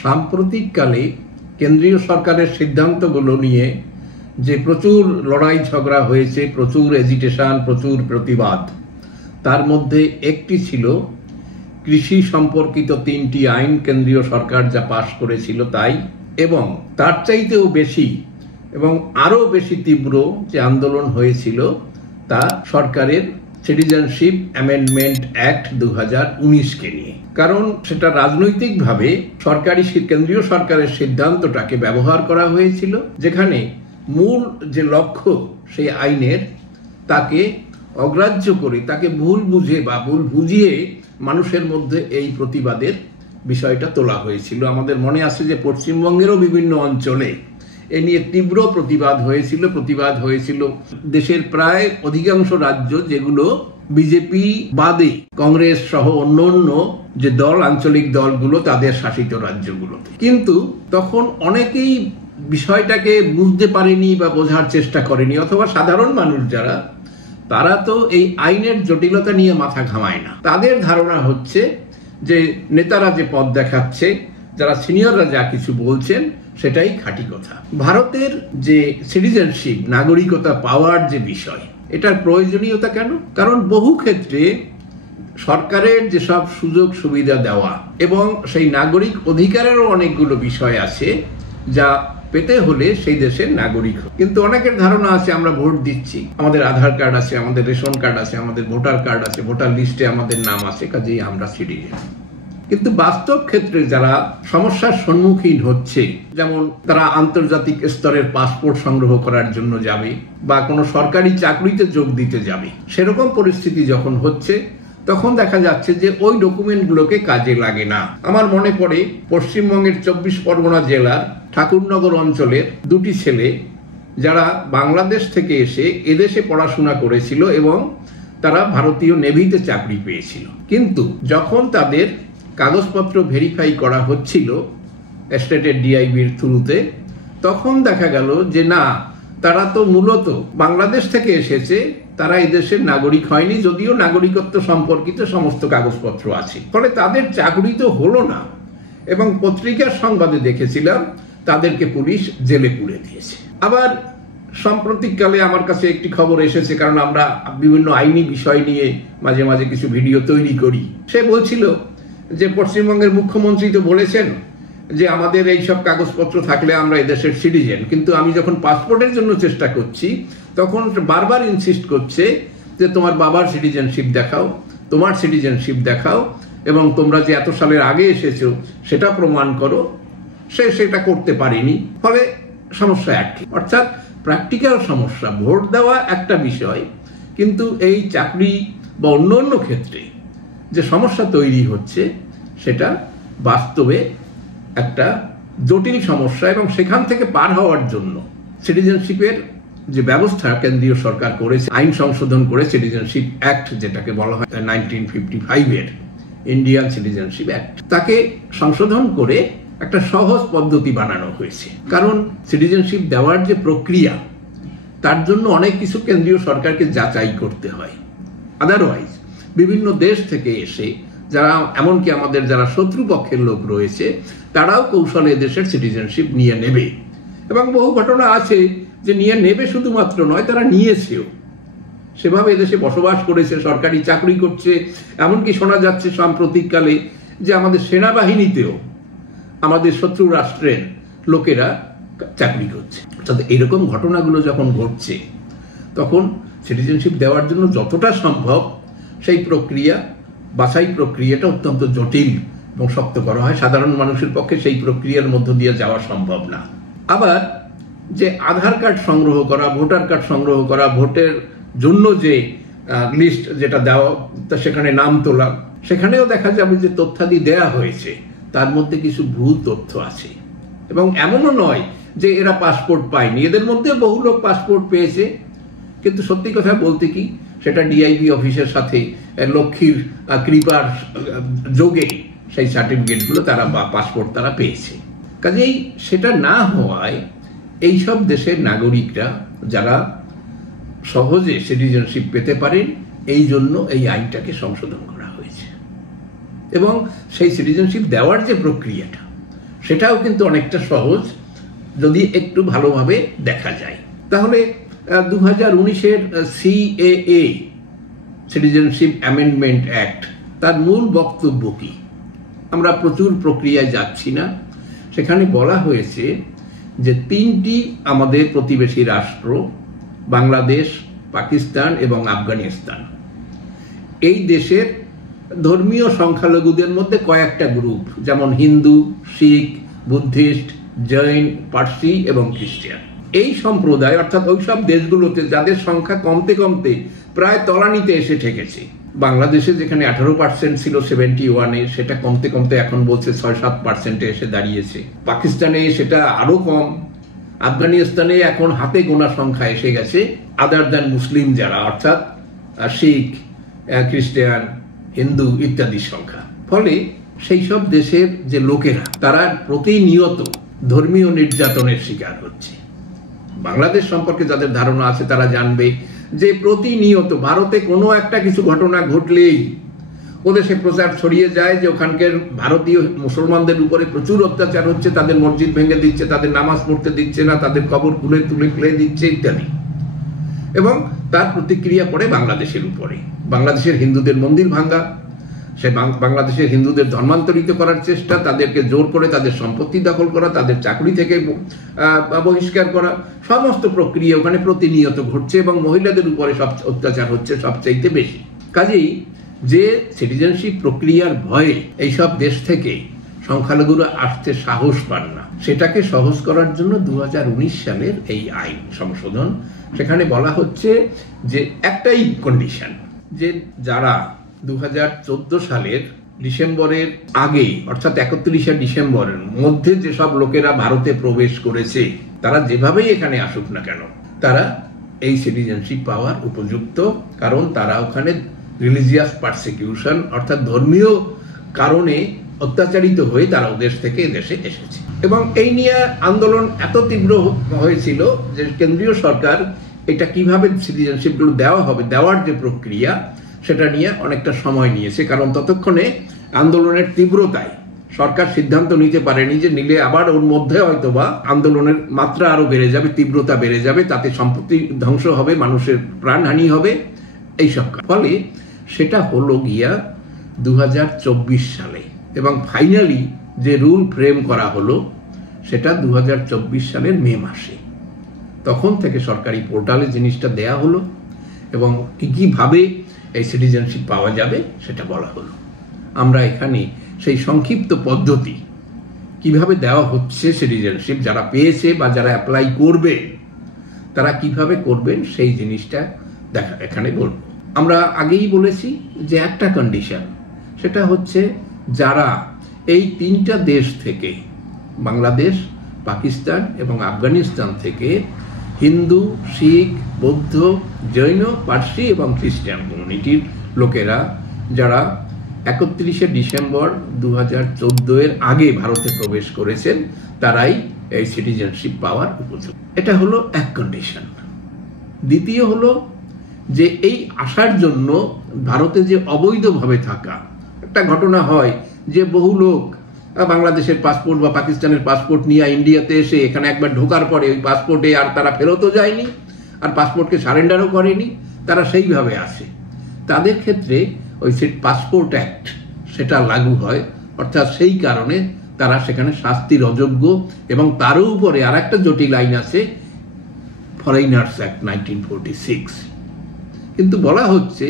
সাম্প্রতিককালে কেন্দ্রীয় সরকারের সিদ্ধান্তগুলো নিয়ে যে প্রচুর লড়াই ঝগড়া হয়েছে, প্রচুর এজিটেশন, প্রচুর প্রতিবাদ, তার মধ্যে একটি ছিল কৃষি সম্পর্কিত 3টি আইন কেন্দ্রীয় সরকার যা পাশ করেছিল তাই, এবং তার চাইতেও বেশি এবং আরও বেশি তীব্র যে আন্দোলন হয়েছিল তা সরকারের সিটিজেনশিপ অ্যামেন্ডমেন্ট অ্যাক্ট 2019-কে নিয়ে। কারণ সেটা রাজনৈতিকভাবে কেন্দ্রীয় সরকারের সিদ্ধান্তটাকে ব্যবহার করা হয়েছিল, যেখানে মূল যে লক্ষ্য সেই আইনের তাকে অগ্রাহ্য করে, তাকে ভুল বুঝে বা ভুল বুঝিয়ে মানুষের মধ্যে এই প্রতিবাদের বিষয়টা তোলা হয়েছিল। আমাদের মনে আছে যে পশ্চিমবঙ্গেরও বিভিন্ন অঞ্চলে এ নিয়ে তীব্র প্রতিবাদ হয়েছিল। দেশের প্রায় অধিকাংশ রাজ্য, যেগুলো বিজেপি বাদে কংগ্রেস সহ অন্য যে দল, আঞ্চলিক দলগুলো, তাদের শাসিত রাজ্যগুলোতে। কিন্তু তখন অনেকেই বিষয়টাকে বুঝতে পারেনি বা বোঝার চেষ্টা করেনি, অথবা সাধারণ মানুষ যারা, তারা তো এই আইনের জটিলতা নিয়ে মাথা ঘামায় না। তাদের ধারণা হচ্ছে যে নেতারা যে পথ দেখাচ্ছে, যারা সিনিয়ররা যা কিছু বলছেন সেটাই খাঁটি কথা। ভারতের যে সিটিজেনশিপ, নাগরিকতা পাওয়ার যে বিষয়, এটার প্রয়োজনীয়তা কেন? কারণ বহু ক্ষেত্রে সরকারের যেসব সুযোগ সুবিধা দেওয়া এবং সেই নাগরিক অধিকারেরও অনেকগুলো বিষয় আছে যা পেতে হলে সেই দেশের নাগরিক। কিন্তু অনেকের ধারণা আছে আমরা ভোট দিচ্ছি, আমাদের আধার কার্ড আছে, আমাদের রেশন কার্ড আছে, আমাদের ভোটার কার্ড আছে, ভোটার লিস্টে আমাদের নাম আছে, কাজেই আমরা সিটিজেন। কিন্তু বাস্তব ক্ষেত্রে যারা সমস্যার সম্মুখীন হচ্ছে, যেমন তারা আন্তর্জাতিক স্তরের পাসপোর্ট সংগ্রহ করার জন্য যাবে বা কোনো সরকারি চাকরিতে যোগ দিতে যাবে, সেরকম পরিস্থিতি যখন হচ্ছে, তখন দেখা যাচ্ছে যে ওই ডকুমেন্টগুলোকে কাজে লাগে না। আমার মনে পড়ে পশ্চিমবঙ্গের 24 পরগনা জেলার ঠাকুরনগর অঞ্চলের 2টি ছেলে, যারা বাংলাদেশ থেকে এসে এদেশে পড়াশোনা করেছিল এবং তারা ভারতীয় নেভিতে চাকরি পেয়েছিল। কিন্তু যখন তাদের কাগজপত্র ভেরিফাই করা হচ্ছিল স্টেটের ডিআইবির থ্রুতে, তখন দেখা গেল যে না, তারা তো মূলত বাংলাদেশ থেকে এসেছে, তারা এদেশের নাগরিক হয়নি, যদিও নাগরিকত্ব সম্পর্কিত সমস্ত কাগজপত্র আছে। ফলে তাদের চাকরি তো হলো না, এবং পত্রিকার সংবাদে দেখেছিলাম তাদেরকে পুলিশ জেলে পুরে দিয়েছে। আবার সাম্প্রতিককালে আমার কাছে একটি খবর এসেছে, কারণ আমরা বিভিন্ন আইনি বিষয় নিয়ে মাঝে মাঝে কিছু ভিডিও তৈরি করি। সে বলছিল যে পশ্চিমবঙ্গের মুখ্যমন্ত্রী তো বলেছেন যে আমাদের এই সব কাগজপত্র থাকলে আমরা এদেশের সিটিজেন, কিন্তু আমি যখন পাসপোর্টের জন্য চেষ্টা করছি তখন বারবার ইনসিস্ট করছে যে তোমার বাবার সিটিজেনশিপ দেখাও, তোমার সিটিজেনশিপ দেখাও, এবং তোমরা যে এত সালের আগে এসেছো সেটা প্রমাণ করো। সেটা করতে পারেনি, ফলে সমস্যা একই। অর্থাৎ প্র্যাকটিক্যাল সমস্যা। ভোট দেওয়া একটা বিষয়, কিন্তু এই চাকরি বা অন্য ক্ষেত্রে যে সমস্যা তৈরি হচ্ছে সেটা বাস্তবে একটা জটিল সমস্যা, এবং সেখান থেকে পার হওয়ার জন্য সিটিজেনশিপের যে ব্যবস্থা কেন্দ্রীয় সরকার করেছে, আইন সংশোধন করে সিটিজেনশিপ অ্যাক্ট, যেটাকে বলা হয় 1955-এর ইন্ডিয়ান সিটিজেনশিপ অ্যাক্ট, তাকে সংশোধন করে একটা সহজ পদ্ধতি বানানো হয়েছে। কারণ সিটিজেনশিপ দেওয়ার যে প্রক্রিয়া, তার জন্য অনেক কিছু কেন্দ্রীয় সরকারকে যাচাই করতে হয়। আদারওয়াইজ বিভিন্ন দেশ থেকে এসে যারা, এমনকি আমাদের যারা শত্রুপক্ষের লোক রয়েছে, তারাও কৌশলে দেশের সিটিজেনশিপ নিয়ে নেবে, এবং বহু ঘটনা আছে যে নিয়ে নেবে শুধুমাত্র নয়, তারা নিয়েছেও, সেভাবে এদেশে বসবাস করেছে, সরকারি চাকরি করছে। এমনকি শোনা যাচ্ছে সাম্প্রতিককালে যে আমাদের সেনাবাহিনীতেও আমাদের শত্রু রাষ্ট্রের লোকেরা চাকরি করছে। অর্থাৎ এরকম ঘটনাগুলো যখন ঘটছে, তখন সিটিজেনশিপ দেওয়ার জন্য যতটা সম্ভব সেই প্রক্রিয়া, বাছাই প্রক্রিয়াটা অত্যন্ত জটিল এবং শক্ত করা হয়। সাধারণ মানুষের পক্ষে সেই প্রক্রিয়ার মধ্য দিয়ে যাওয়া সম্ভব না। আবার যে আধার কার্ড সংগ্রহ করা, ভোটার কার্ড সংগ্রহ করা, ভোটের জন্য যে লিস্ট যেটা দেওয়া, সেখানে নাম তোলা, সেখানেও দেখা যাবে যে তথ্যাদি দেয়া হয়েছে, তার মধ্যে কিছু ভুল তথ্য আছে। এবং এমনও নয় যে এরা পাসপোর্ট পায়নি, এদের মধ্যে বহু লোক পাসপোর্ট পেয়েছে, কিন্তু সত্যি কথা বলতে কি, সেটা ডিআইবি অফিসের সাথে লক্ষ্মীর কৃপার যোগে সেই সার্টিফিকেটগুলো তারা বা পাসপোর্ট তারা পেয়েছে। কাজেই সেটা না হওয়ায় এইসব দেশের নাগরিকরা যারা সহজে সিটিজেনশিপ পেতে পারেন, এই জন্য এই আইনটাকে সংশোধন করা হয়েছে। এবং সেই সিটিজেনশিপ দেওয়ার যে প্রক্রিয়াটা, সেটাও কিন্তু অনেকটা সহজ যদি একটু ভালোভাবে দেখা যায়। তাহলে 2019-এর CAA সিটিজেনশিপ অ্যামেন্ডমেন্ট অ্যাক্ট তার মূল বক্তব্য কি? আমরা প্রচুর প্রক্রিয়ায় যাচ্ছি না। সেখানে বলা হয়েছে যে 3টি আমাদের প্রতিবেশী রাষ্ট্র বাংলাদেশ, পাকিস্তান এবং আফগানিস্তান, এই দেশের ধর্মীয় সংখ্যালঘুদের মধ্যে কয়েকটা গ্রুপ, যেমন হিন্দু, শিখ, বুদ্ধিস্ট, জৈন, পার্সি এবং খ্রিস্টান, এই সম্প্রদায় অর্থাৎ ওইসব দেশগুলোতে যাদের সংখ্যা কমতে কমতে প্রায় তলানিতে এসে ঠেকেছে। বাংলাদেশে যেখানে 18% ছিল 71-এ, সেটা কমতে কমতে এখন বলছে 6-7% এসে দাঁড়িয়েছে। পাকিস্তানে সেটা আরো কম। আফগানিস্তানে এখন হাতে গোনা সংখ্যা এসে গেছে আদার দ্যান মুসলিম যারা, অর্থাৎ শিখ, খ্রিস্টান, হিন্দু ইত্যাদি সংখ্যা। ফলে সেই সব দেশের যে লোকেরা তারা প্রতিনিয়ত ধর্মীয় নির্যাতনের শিকার হচ্ছে। বাংলাদেশ সম্পর্কে যাদের ধারণা আছে তারা জানবে যে প্রতিনিয়ত ভারতে কোনো একটা কিছু ঘটনা ঘটলেই ওদের সে প্রচার ছড়িয়ে যায় যে ওখানকার ভারতীয় মুসলমানদের উপরে প্রচুর অত্যাচার হচ্ছে, তাদের মসজিদ ভেঙে দিচ্ছে, তাদের নামাজ পড়তে দিচ্ছে না, তাদের কবর তুলে ফেলে দিচ্ছে ইত্যাদি। এবং তার প্রতিক্রিয়া পড়ে বাংলাদেশের উপরে। বাংলাদেশের হিন্দুদের মন্দির ভাঙ্গা, সে বাংলাদেশের হিন্দুদের ধর্মান্তরিত করার চেষ্টা, তাদেরকে জোর করে তাদের সম্পত্তি দখল করা, তাদের চাকরি থেকে বহিষ্কার করা, সমস্ত প্রক্রিয়া ওখানে প্রতিনিয়ত ঘটছে এবং মহিলাদের উপরে সব অত্যাচার হচ্ছে সবচাইতে বেশি। কাজেই যে সিটিজেনশিপ প্রক্রিয়ার ভয়ে এইসব দেশ থেকে সংখ্যালঘুরা আসতে সাহস পান না, সেটাকে সহজ করার জন্য 2019 সালের এই আইন সংশোধন। সেখানে বলা হচ্ছে যে একটাই কন্ডিশন, যে যারা 2014 সালের ডিসেম্বরের আগে অর্থাৎ 31শে ডিসেম্বরের মধ্যে যেসব লোকেরা ভারতে প্রবেশ করেছে, তারা যেভাবেই এখানে আসুক না কেন তারা এই সিটিজেনশিপ পাওয়ার উপযুক্ত, কারণ তারা ওখানে রিলিজিয়াস পারসিকিউশন অর্থাৎ ধর্মীয় কারণে অত্যাচারিত হয়ে তারা দেশ থেকে দেশে এসেছে। এবং এই নিয়ে আন্দোলন এত তীব্র হয়েছিল যে কেন্দ্রীয় সরকার এটা কিভাবে সিটিজেনশিপগুলো দেওয়া হবে, দেওয়ার যে প্রক্রিয়া সেটা নিয়ে অনেকটা সময় নিয়েছে। কারণ ততক্ষণে আন্দোলনের তীব্রতায় সরকার সিদ্ধান্ত নিতে পারেনি যে নিলে আবার ওর মধ্যে হয়তোবা আন্দোলনের মাত্রা আরো বেড়ে যাবে, তীব্রতা বেড়ে যাবে, তাতে সম্পত্তি ধ্বংস হবে, মানুষের প্রাণহানি হবে, এইসব। ফলে সেটা হলো গিয়া 2024 সালে এবং ফাইনালি যে রুল ফ্রেম করা হলো সেটা 2024 সালের মে মাসে। তখন থেকে সরকারি পোর্টালে জিনিসটা দেয়া হলো এবং কিভাবে এই সিটিজেনশিপ পাওয়া যাবে সেটা বলা হলো। আমরা এখানে সেই সংক্ষিপ্ত পদ্ধতি কিভাবে দেওয়া হচ্ছে সিটিজেনশিপ, যারা পেয়েছে বা যারা অ্যাপ্লাই করবে তারা কিভাবে করবেন সেই জিনিসটা দেখা এখানে বলবো। আমরা আগেই বলেছি যে একটা কন্ডিশন, সেটা হচ্ছে যারা এই 3টা দেশ থেকে, বাংলাদেশ, পাকিস্তান এবং আফগানিস্তান থেকে হিন্দু, শিখ, বৌদ্ধ, জৈন, পার্সি এবং খ্রিস্টান কমিউনিটির লোকেরা যারা 31শে ডিসেম্বর 2014-এর আগে ভারতে প্রবেশ করেছেন তারাই এই সিটিজেনশিপ পাওয়ার উপযুক্ত। এটা হলো এক কন্ডিশন। দ্বিতীয় হলো যে এই আসার জন্য ভারতে যে অবৈধভাবে থাকা, একটা ঘটনা হয় যে বহু লোক বাংলাদেশের পাসপোর্ট বা পাকিস্তানের পাসপোর্ট নিয়ে ইন্ডিয়াতে এসে এখানে একবার ঢোকার পরে ওই পাসপোর্টে আর তারা ফেরতও যায়নি আর পাসপোর্টকে সারেন্ডারও করেনি, তারা সেইভাবে আসে। তাদের ক্ষেত্রে ওই পাসপোর্ট অ্যাক্ট সেটা লাগু হয়, অর্থাৎ সেই কারণে তারা সেখানে শাস্তির অযোগ্য। এবং তারও উপরে আর একটা জটিল আইন আছে, ফরেইনার্স অ্যাক্ট 1946। কিন্তু বলা হচ্ছে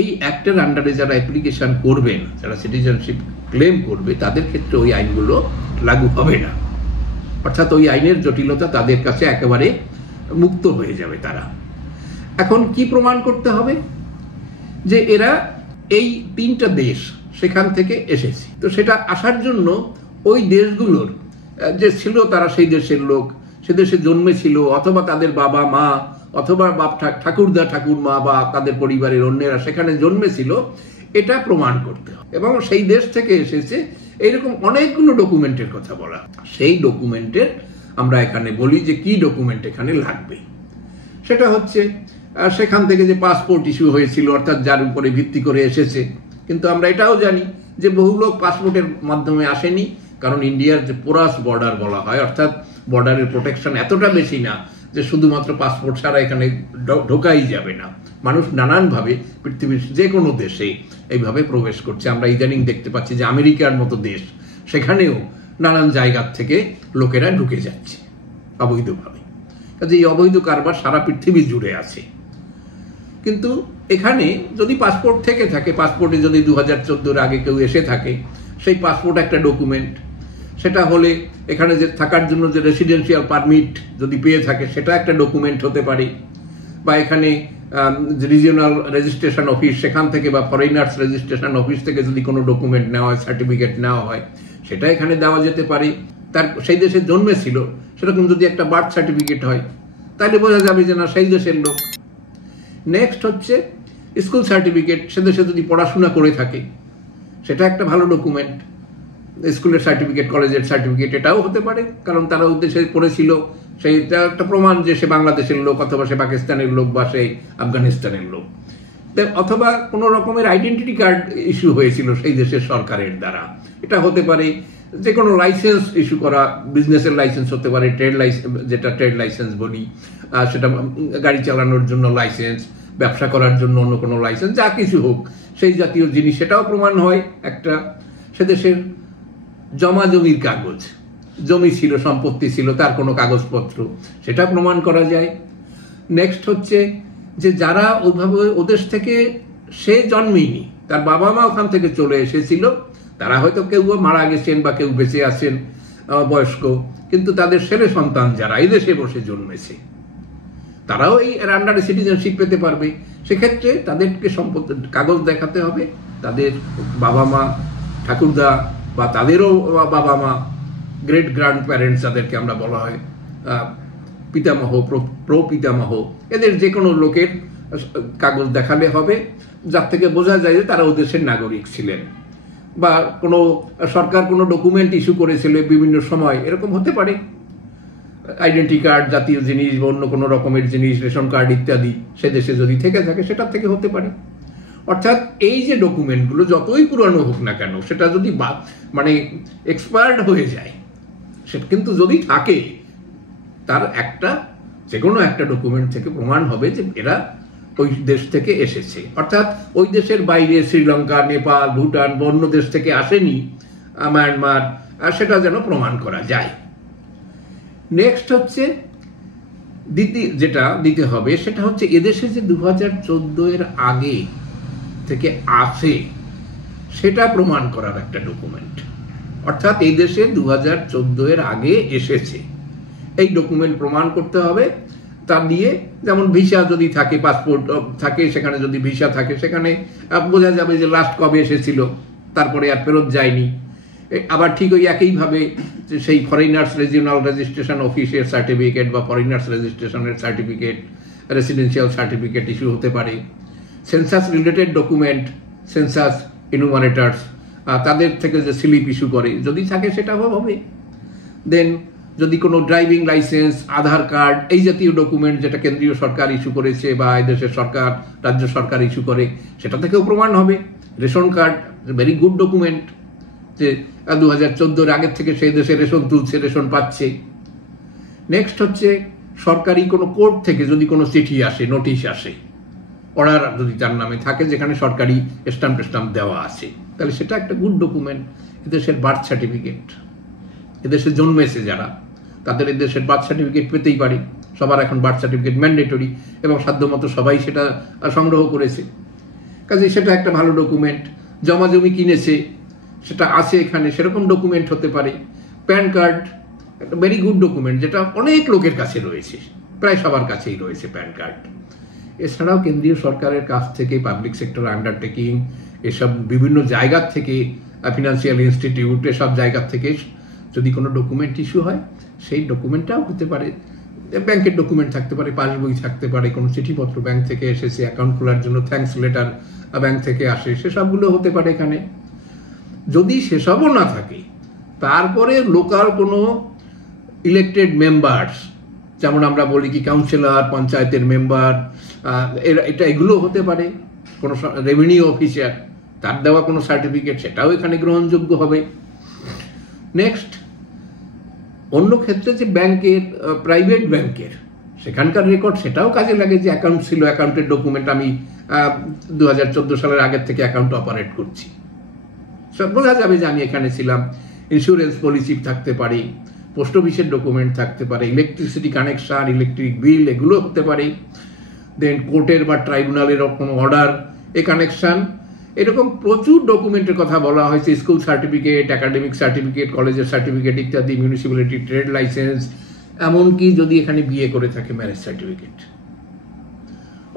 এই অ্যাক্টের আন্ডারে যারা অ্যাপ্লিকেশন করবেন, যারা সিটিজেনশিপ ক্লেম করবে, তাদের ক্ষেত্রে ওই আইনগুলো লাগু হবে না, অর্থাৎ ওই আইনের জটিলতা তাদের কাছে একেবারে মুক্ত হয়ে যাবে তারা। এখন কি প্রমাণ করতে হবে? যে এরা এই 3টা দেশ সেখান থেকে এসেছে, তো সেটা আসার জন্য ওই দেশগুলোর যে ছিল তারা সেই দেশের লোক, সে দেশে জন্মেছিল, অথবা তাদের বাবা মা অথবা বাপ ঠাকুরদা ঠাকুরমা বা তাদের পরিবারের অন্যেরা সেখানে জন্মেছিল, এটা প্রমাণ করতে হবে। এবং সেই দেশ থেকে এসেছে এইরকম অনেকগুলো ডকুমেন্টের কথা বলা। সেই ডকুমেন্টের আমরা এখানে বলি যে কি ডকুমেন্ট এখানে লাগবে। সেটা হচ্ছে সেখান থেকে যে পাসপোর্ট ইস্যু হয়েছিল, অর্থাৎ যার উপরে ভিত্তি করে এসেছে। কিন্তু আমরা এটাও জানি যে বহু লোক পাসপোর্টের মাধ্যমে আসেনি, কারণ ইন্ডিয়ার যে পোরাস বর্ডার বলা হয়, অর্থাৎ বর্ডারের প্রোটেকশন এতটা বেশি না যে শুধুমাত্র পাসপোর্ট ছাড়া এখানে ঢোকাই যাবে না। মানুষ নানানভাবে পৃথিবীর যে কোনো দেশে এইভাবে প্রবেশ করছে। আমরা ইদানিং দেখতে পাচ্ছি যে আমেরিকার মতো দেশ, সেখানেও নানান জায়গার থেকে লোকেরা ঢুকে যাচ্ছে অবৈধভাবে। কাজে এই অবৈধ কারবার সারা পৃথিবী জুড়ে আছে। কিন্তু এখানে যদি পাসপোর্ট থেকে থাকে, পাসপোর্টে যদি 2014 আগে কেউ এসে থাকে, সেই পাসপোর্ট একটা ডকুমেন্ট। সেটা হলে এখানে যে থাকার জন্য যে রেসিডেন্সিয়াল পারমিট যদি পেয়ে থাকে, সেটা একটা ডকুমেন্ট হতে পারে। বা এখানে রিজিওনাল রেজিস্ট্রেশন অফিস, সেখান থেকে বা ফরেনার্স রেজিস্ট্রেশন অফিস থেকে যদি কোনো ডকুমেন্ট নেওয়া হয়, সার্টিফিকেট নেওয়া হয়, সেটা এখানে দেওয়া যেতে পারে। তার সেই দেশে জন্মেছিল সেরকম যদি একটা বার্থ সার্টিফিকেট হয়, তাহলে বোঝা যাবে যে না সেই দেশের লোক। নেক্সট হচ্ছে স্কুল সার্টিফিকেট, সে দেশে যদি পড়াশোনা করে থাকে, সেটা একটা ভালো ডকুমেন্ট। স্কুলের সার্টিফিকেট, কলেজের সার্টিফিকেট, এটাও হতে পারে, কারণ তারা উদ্দেশ্যে পড়েছিল, সেইটা একটা প্রমাণ যে সে বাংলাদেশের লোক, অথবা সে পাকিস্তানের লোক, বা সেই আফগানিস্তানের লোক, অথবা কোনো রকমের আইডেন্টিটি কার্ড ইস্যু হয়েছিল সেই দেশের সরকারের দ্বারা, এটা হতে পারে। যে কোনো লাইসেন্স ইস্যু করা, বিজনেসের লাইসেন্স হতে পারে, ট্রেড লাইসেন্স, যেটা ট্রেড লাইসেন্স বলি, সেটা গাড়ি চালানোর জন্য লাইসেন্স, ব্যবসা করার জন্য অন্য কোনো লাইসেন্স, যা কিছু হোক সেই জাতীয় জিনিস, সেটাও প্রমাণ হয় একটা। সে দেশের জমা জমির কাগজ, জমি ছিল, সম্পত্তি ছিল, তার কোনো কাগজপত্র, সেটা প্রমাণ করা যায়। নেক্সট হচ্ছে যে যারা ওইভাবে ওদেশ থেকে সে জন্মেনি, তার বাবা মা ওখান থেকে চলে এসেছিল, তারা হয়তো কেউ মারা গেছেন বা কেউ বেঁচে আছেন বয়স্ক, কিন্তু তাদের ছেলে সন্তান যারা এই দেশে বসে জন্মেছে, তারাও এই আন্ডারে সিটিজেনশিপ পেতে পারবে। সেক্ষেত্রে তাদেরকে সম্পত্তি কাগজ দেখাতে হবে, তাদের বাবা মা, ঠাকুরদা, বা তাদেরও বাবা মা, গ্রেট গ্র্যান্ড প্যারেন্টস যাদেরকে আমরা বলা হয়, পিতামহ, প্রপিতামহ, এদের যে কোনো লোকের কাগজ দেখালে হবে, যার থেকে বোঝা যায় যে তারা ও দেশের নাগরিক ছিলেন। বা কোনো সরকার কোনো ডকুমেন্ট ইস্যু করেছিল বিভিন্ন সময়, এরকম হতে পারে, আইডেন্টি কার্ড জাতীয় জিনিস বা অন্য কোনো রকমের জিনিস, রেশন কার্ড ইত্যাদি, সে দেশে যদি থেকে থাকে সেটা থেকে হতে পারে। অর্থাৎ এই যে ডকুমেন্টগুলো যতই পুরানো হোক না কেন, সেটা যদি মানে এক্সপায়ার্ড হয়ে যায়, সেটা কিন্তু যদি থাকে, তার একটা যে কোনো একটা ডকুমেন্ট থেকে প্রমাণ হবে যে এরা ওই দেশ থেকে এসেছে। অর্থাৎ ওই দেশের বাইরে শ্রীলঙ্কা, নেপাল, ভুটান বা অন্য দেশ থেকে আসেনি, মায়ানমার, সেটা যেন প্রমাণ করা যায়। নেক্সট হচ্ছে যেটা দিতে হবে, সেটা হচ্ছে এদেশে যে 2014 আগে থেকে আসে, সেটা প্রমাণ করার একটা ডকুমেন্ট। অর্থাৎ এই দেশে 2014 আগে এসেছে, এই ডকুমেন্ট প্রমাণ করতে হবে। তা দিয়ে, যেমন ভিসা যদি থাকে, পাসপোর্ট থাকে, সেখানে যদি ভিসা থাকে, সেখানে বোঝা যাবে যে লাস্ট কবে এসেছিল, তারপরে আর ফেরত যায়নি। আবার ঠিক ওই একইভাবে সেই ফরেনার্স রিজিওনাল রেজিস্ট্রেশন অফিসের সার্টিফিকেট বা ফরেনার্স রেজিস্ট্রেশনের সার্টিফিকেট, রেসিডেন্সিয়াল সার্টিফিকেট ইস্যু হতে পারে। সেন্সাস রিলেটেড ডকুমেন্ট, সেন্সাস ইনুমারেটার্স, তাদের থেকে যে স্লিপ ইস্যু করে, যদি থাকে সেটাও হবে। দেন যদি কোনো ড্রাইভিং লাইসেন্স, আধার কার্ড, এই জাতীয় ডকুমেন্ট যেটা কেন্দ্রীয় সরকার ইস্যু করেছে বা এই দেশের সরকার, রাজ্য সরকার ইস্যু করে, সেটা থেকেও প্রমাণ হবে। Ration card very good document, যে 2014 আগের থেকে সেই দেশে রেশন তুলছে, রেশন পাচ্ছে। নেক্সট হচ্ছে সরকারি কোনো কোর্ট থেকে যদি কোনো চিঠি আসে, নোটিশ আসে, অর্ডার যদি তার নামে থাকে, যেখানে সরকারি স্ট্যাম্প দেওয়া আছে, তাহলে সেটা একটা গুড ডকুমেন্ট। এদেশের বার্থ সার্টিফিকেট, এদেশে জন্মেছে যারা, তাদের এদেশের বার্থ সার্টিফিকেট পেতেই পারে। সবার এখন বার্থ সার্টিফিকেট ম্যান্ডেটরি, এবং সাধ্যমতো সবাই সেটা সংগ্রহ করেছে, কাজে সেটা একটা ভালো ডকুমেন্ট। জমা জমি কিনেছে, সেটা আছে এখানে, সেরকম ডকুমেন্ট হতে পারে। প্যান কার্ড একটা ভেরি গুড ডকুমেন্ট, যেটা অনেক লোকের কাছে রয়েছে, প্রায় সবার কাছেই রয়েছে প্যান কার্ড। এছাড়াও কেন্দ্রীয় সরকারের কাছ থেকে, পাবলিক সেক্টর আন্ডারটেকিং, এসব বিভিন্ন জায়গা থেকে, ফিনান্সিয়াল ইনস্টিটিউট, এসব জায়গা থেকে যদি কোনো ডকুমেন্ট ইস্যু হয়, সেই ডকুমেন্টটাও হতে পারে। ব্যাংকের ডকুমেন্ট থাকতে পারে, পাসবই থাকতে পারে, কোনো চিঠিপত্র ব্যাংক থেকে এসেছে, অ্যাকাউন্ট খোলার জন্য থ্যাঙ্কস লেটার ব্যাংক থেকে আসে, সেসবগুলো হতে পারে এখানে। যদি সেসবও না থাকে, তারপরে লোকাল কোনো ইলেক্টেড মেম্বার্স, যেমন আমরা বলি কি কাউন্সিলর, পঞ্চায়েতের মেম্বার, এগুলো হতে পারে। কোনো রেভিনিউ অফিসার, তার দেওয়া কোনো সার্টিফিকেট, সেটাও এখানে গ্রহণযোগ্য হবে। নেক্সট, অন্য ক্ষেত্রে যে ব্যাংকের, প্রাইভেট ব্যাংকের সেখানকার রেকর্ড, সেটাও কাজে লাগে। যে অ্যাকাউন্ট ছিল, অ্যাকাউন্টের ডকুমেন্ট, আমি 2014 সালের আগের থেকে অ্যাকাউন্ট অপারেট করছি, সব বোঝা যাবে যে আমি এখানে ছিলাম। ইন্স্যুরেন্স পলিসি থাকতে পারে, পোস্ট অফিসের ডকুমেন্ট থাকতে পারে, ইলেকট্রিসিটি কানেকশন, ইলেকট্রিক বিল, এগুলো হতে পারে। দেন কোর্টের বা ট্রাইব্যুনালের কোনো অর্ডার, এ কানেকশন, এরকম প্রচুর ডকুমেন্টের কথা বলা হয়েছে। স্কুল সার্টিফিকেট, একাডেমিক সার্টিফিকেট, কলেজের সার্টিফিকেট ইত্যাদি, মিউনিসিপ্যালিটি ট্রেড লাইসেন্স, এমনকি যদি এখানে বিয়ে করে থাকে ম্যারেজ সার্টিফিকেট।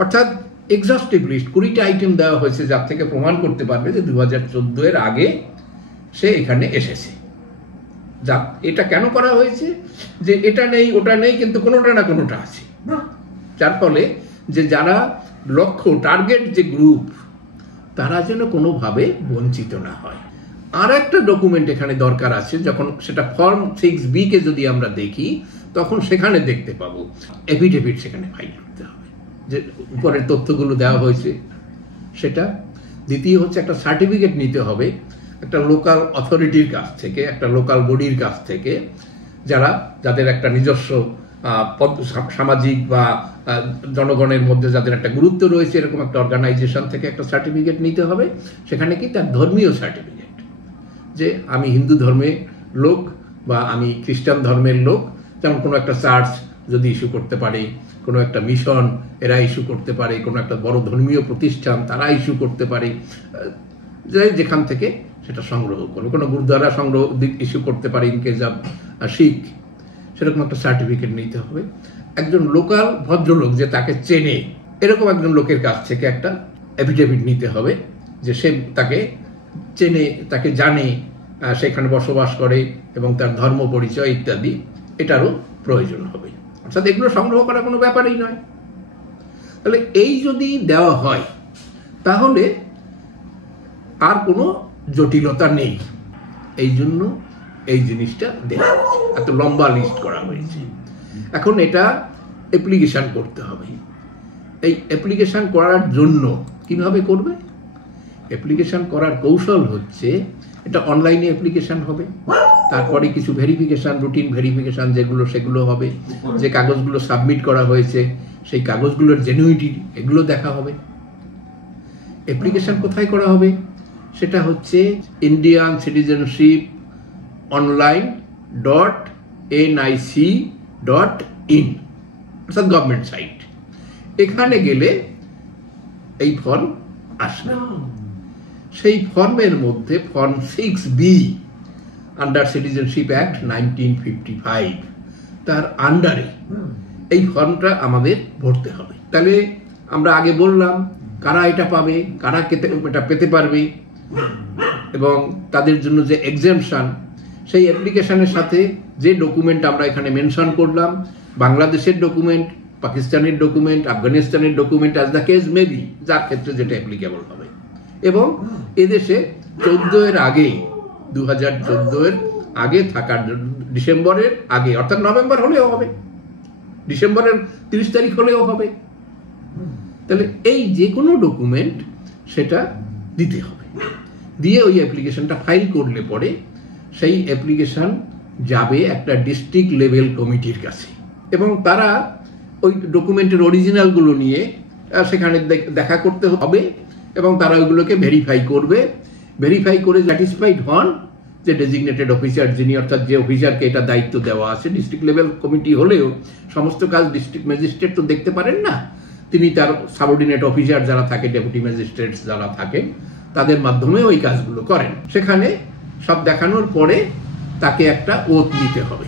অর্থাৎ এক্সস্টিভ লিস্ট 20টা আইটেম দেওয়া হয়েছে, যার থেকে প্রমাণ করতে পারবে যে 2014 এর আগে সে এখানে এসেছে। যা এটা কেন করা হয়েছে, যে এটা নেই ওটা নেই, কিন্তু কোনোটা না কোনোটা আছে, যার ফলে যে যারা লক্ষ্য, টার্গেট যে গ্রুপ, তারা যেন কোনোভাবে বঞ্চিত না হয়। আর একটা ডকুমেন্ট এখানে দরকার আছে, যখন সেটা ফর্ম 6B কে যদি আমরা দেখি, তখন সেখানে দেখতে পাবো এফিডেভিট সেখানে ফাইল করতে হবে, যে উপরের তথ্যগুলো দেওয়া হয়েছে সেটা। দ্বিতীয় হচ্ছে একটা সার্টিফিকেট নিতে হবে একটা লোকাল অথরিটির কাছ থেকে, একটা লোকাল বডির কাছ থেকে, যাদের একটা নিজস্ব সামাজিক বা জনগণের মধ্যে যাদের একটা গুরুত্ব রয়েছে, এরকম একটা অর্গানাইজেশন থেকে একটা সার্টিফিকেট নিতে হবে। সেখানে কি তার ধর্মীয় সার্টিফিকেট, যে আমি হিন্দু ধর্মের লোক বা আমি খ্রিস্টান ধর্মের লোক, যেমন কোনো একটা চার্চ যদি ইস্যু করতে পারে, কোনো একটা মিশন এরা ইস্যু করতে পারে, কোনো একটা বড় ধর্মীয় প্রতিষ্ঠান তারা ইস্যু করতে পারে, যেখান থেকে সেটা সংগ্রহ করবে। কোনো গুরুদ্বারা সংগ্রহ ইস্যু করতে পারে ইন কেস অফ শিখ, সেরকম একটা সার্টিফিকেট নিতে হবে। একজন লোকাল ভদ্রলোক যে তাকে চেনে, এরকম একজন লোকের কাছ থেকে একটা এফিডেভিট নিতে হবে যে সে তাকে চেনে, তাকে জানে, সেখানে বসবাস করে এবং তার ধর্ম পরিচয় ইত্যাদি, এটারও প্রয়োজন হবে। অর্থাৎ এগুলো সংগ্রহ করা কোনো ব্যাপারই নয়। তাহলে এই যদি দেওয়া হয়, তাহলে আর কোনো জটিলতা নেই। এই জন্য এই জিনিসটা দেওয়া, এত লম্বা লিস্ট করা হয়েছে। এখন এটা অ্যাপ্লিকেশন করতে হবে। এই অ্যাপ্লিকেশন করার জন্য কিভাবে করবে? অ্যাপ্লিকেশন করার কৌশল হচ্ছে, এটা অনলাইনে অ্যাপ্লিকেশন হবে, তারপরে কিছু ভেরিফিকেশন, রুটিন ভেরিফিকেশন যেগুলো, সেগুলো হবে। যে কাগজগুলো সাবমিট করা হয়েছে সেই কাগজগুলোর জেনুইনিটি, এগুলো দেখা হবে। অ্যাপ্লিকেশন কোথায় করা হবে? সেটা হচ্ছে ইন্ডিয়ান সিটিজেনশিপ online.nic.in, অর্থাৎ গভর্নমেন্ট সাইট। এখানে গেলে এই ফর্ম আসবে। সেই ফর্মের মধ্যে form 6B under citizenship act 1955, তার আন্ডারে এই ফর্মটা আমাদের ভরতে হবে। তাহলে আমরা আগে বললাম কারা এটা পাবে, কারা এটা পেতে পারবে, এবং তাদের জন্য যে এক্সেমশন, সেই অ্যাপ্লিকেশনের সাথে যে ডকুমেন্ট আমরা এখানে মেনশন করলাম, বাংলাদেশের ডকুমেন্ট, পাকিস্তানের ডকুমেন্ট, আফগানিস্তানের document, as the case may be, যার ক্ষেত্রে যেটা অ্যাপ্লিকেবল হবে। এবং এদেশে 14 এর আগে, 2014 এর আগে থাকার, ডিসেম্বরের আগে, অর্থাৎ নভেম্বর হলেও হবে, ডিসেম্বরের 30 তারিখ হলেও হবে। তাহলে এই যে কোনো ডকুমেন্ট সেটা দিতে হবে। দিয়ে ওই অ্যাপ্লিকেশনটা ফাইল করলে পরে সেই অ্যাপ্লিকেশন যাবে একটা ডিস্ট্রিক্ট লেভেল কমিটির কাছে, এবং তারা ওই ডকুমেন্টের অরিজিনালগুলো নিয়ে সেখানে দেখা করতে হবে, এবং তারা ওইগুলোকে ভেরিফাই করবে। ভেরিফাই করে স্যাটিসফাইড হন যে ডেজিগনেটেড অফিসার যিনি, অর্থাৎ যে অফিসারকে এটা দায়িত্ব দেওয়া আছে, ডিস্ট্রিক্ট লেভেল কমিটি হলেও সমস্ত কাজ ডিস্ট্রিক্ট ম্যাজিস্ট্রেট তো দেখতে পারেন না, তিনি তার সাবঅর্ডিনেট অফিসার যারা থাকে, ডেপুটি ম্যাজিস্ট্রেট যারা থাকেন, তাদের মাধ্যমে ওই কাজগুলো করেন। সেখানে সব দেখানোর পরে তাকে একটা ওথ নিতে হবে,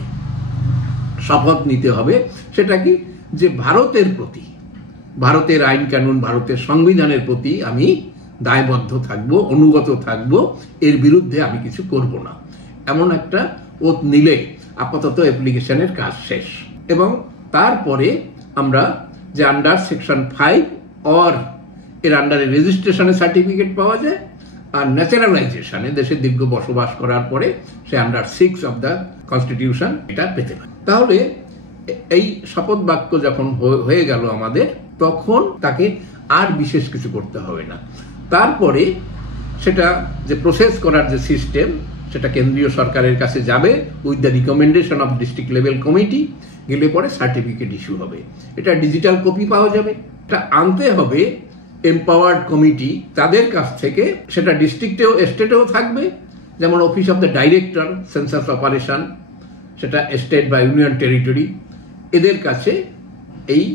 শপথ নিতে হবে। সেটা কি? যে ভারতের প্রতি, ভারতের আইন কানুন, ভারতের সংবিধানের প্রতি আমি দায়বদ্ধ থাকবো, অনুগত থাকবো, এর বিরুদ্ধে আমি কিছু করব না, এমন একটা ওথ নিলে আপাতত অ্যাপ্লিকেশনের কাজ শেষ। এবং তারপরে আমরা যে আন্ডার সেকশন 5 অর এর আন্ডারে রেজিস্ট্রেশনের সার্টিফিকেট পাওয়া যায়, আর ন্যাচারালাইজেশনে দেশে দীর্ঘ বসবাস করার পরে সে আন্ডার 6 অফ দ্য কনস্টিটিউশন এটা পেতে পারে। তাহলে এই শপথ বাক্য যখন হয়ে গেল আমাদের, তখন তাকে আর বিশেষ কিছু করতে হবে না। তারপরে সেটা যে প্রসেস করার যে সিস্টেম, সেটা কেন্দ্রীয় সরকারের কাছে যাবে with the recommendation of district level committee, গেলে পরে সার্টিফিকেট ইস্যু হবে। এটা ডিজিটাল কপি পাওয়া যাবে। এটা আনতে হবে এম্পাওয়ার্ড কমিটি, তাদের কাছ থেকে। সেটা ডিস্ট্রিক্টেও স্টেটেও থাকবে, যেমন office of the director census operation, সেটা স্টেট বা ইউনিয়ন টেরিটরি, এদের কাছে এই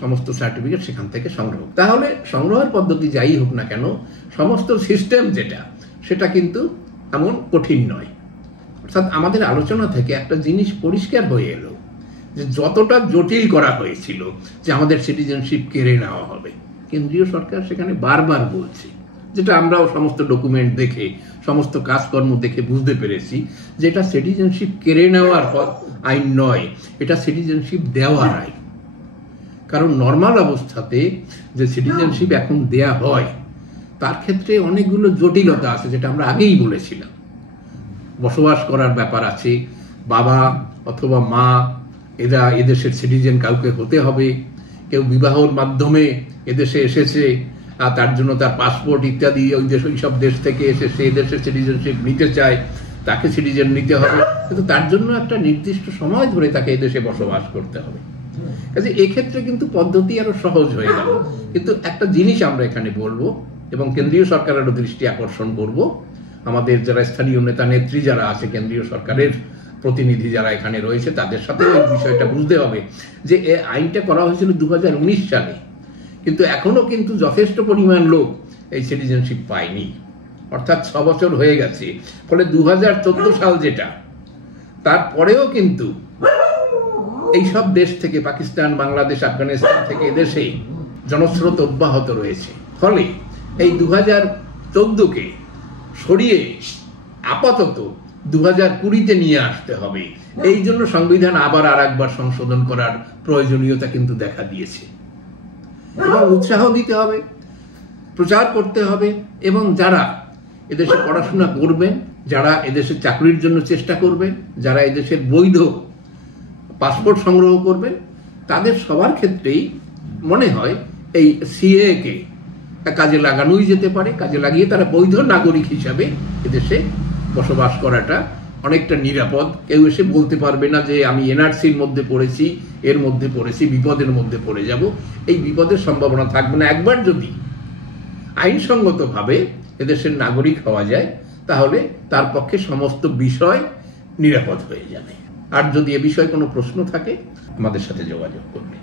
সমস্ত সার্টিফিকেট সেখান থেকে সংগ্রহ। তাহলে সংগ্রহের পদ্ধতি যাই হোক না কেন, সমস্ত সিস্টেম যেটা, সেটা কিন্তু এমন কঠিন নয়। অর্থাৎ আমাদের আলোচনা থেকে একটা জিনিস পরিষ্কার হয়ে এলো যে যতটা জটিল করা হয়েছিল যে আমাদের সিটিজেনশিপ কেড়ে নেওয়া হবে, কেন্দ্রীয় সরকার সেখানে বারবার বলছে, যেটা আমরাও সমস্ত ডকুমেন্ট দেখে সমস্ত কাজকর্ম দেখে বুঝতে পেরেছি, যে এটা সিটিজেনশিপ কেড়ে নেওয়ার আইন নয়, এটা সিটিজেনশিপ দেওয়ার আইন। কারণ নর্মাল অবস্থাতে যে সিটিজেনশিপ এখন দেয়া হয় তার ক্ষেত্রে অনেকগুলো জটিলতা আছে, যেটা আমরা আগেই বলেছিলাম। বসবাস করার ব্যাপার আছে, বাবা অথবা মা এরা এদেশের সিটিজেন কাউকে হতে হবে, কেউ বিবাহর মাধ্যমে এদেশে এসেছে, তার জন্য তার পাসপোর্ট ইত্যাদি ওইসব দেশ থেকে এসে সে দেশের সিটিজেনশিপ নিতে চায়, তাকে সিটিজেন নিতে হবে, কিন্তু তার জন্য একটা নির্দিষ্ট সময় ধরে তাকে এদেশে বসবাস করতে হবে। কাজে এক্ষেত্রে কিন্তু পদ্ধতি আরো সহজ হয়ে গেল। কিন্তু একটা জিনিস আমরা এখানে বলবো এবং কেন্দ্রীয় সরকারেরও দৃষ্টি আকর্ষণ করব, আমাদের যারা স্থানীয় নেতা নেত্রী যারা আছে, কেন্দ্রীয় সরকারের প্রতিনিধি যারা এখানে রয়েছে, তাদের সাথে এই বিষয়টা বুঝতে হবে যে এই আইনটা করা হয়েছিল 2019 সালে, কিন্তু এখনো কিন্তু যথেষ্ট পরিমাণ লোক এই সিটিজেনশিপ পায়নি। অর্থাৎ 6 বছর হয়ে গেছে। ফলে 2014 সাল যেটা, তারপরেও কিন্তু এইসব দেশ থেকে, পাকিস্তান, বাংলাদেশ, আফগানিস্তান থেকে এদেশে জনস্রোত অব্যাহত রয়েছে। ফলে এই 2014-কে সরিয়ে আপাতত 2020-তে নিয়ে আসতে হবে। এই জন্য সংবিধান আবার আর একবার সংশোধন করার প্রয়োজনীয়তা কিন্তু দেখা দিয়েছে। এবং উৎসাহ দিতে হবে, প্রচার করতে হবে, এবং যারা এদেশে পড়াশোনা করবেন, যারা এদেশে চাকরির জন্য চেষ্টা করবেন, যারা এদেশের বৈধ পাসপোর্ট সংগ্রহ করবেন, তাদের সবার ক্ষেত্রেই মনে হয় এই সিএ-কে কাজে লাগানোই যেতে পারে। কাজে লাগিয়ে তারা বৈধ নাগরিক হিসাবে এদেশে বসবাস করাটা অনেকটা নিরাপদ। কেউ এসে বলতে পারবে না যে আমি এনআরসির মধ্যে পড়েছি, এর মধ্যে পড়েছি, বিপদের মধ্যে পড়ে যাব। এই বিপদের সম্ভাবনা থাকবে না। একবার যদি আইনসঙ্গতভাবে এদেশের নাগরিক হওয়া যায়, তাহলে তার পক্ষে সমস্ত বিষয় নিরাপদ হয়ে যাবে। আর যদি এ বিষয়ে কোনো প্রশ্ন থাকে, আমাদের সাথে যোগাযোগ করবে।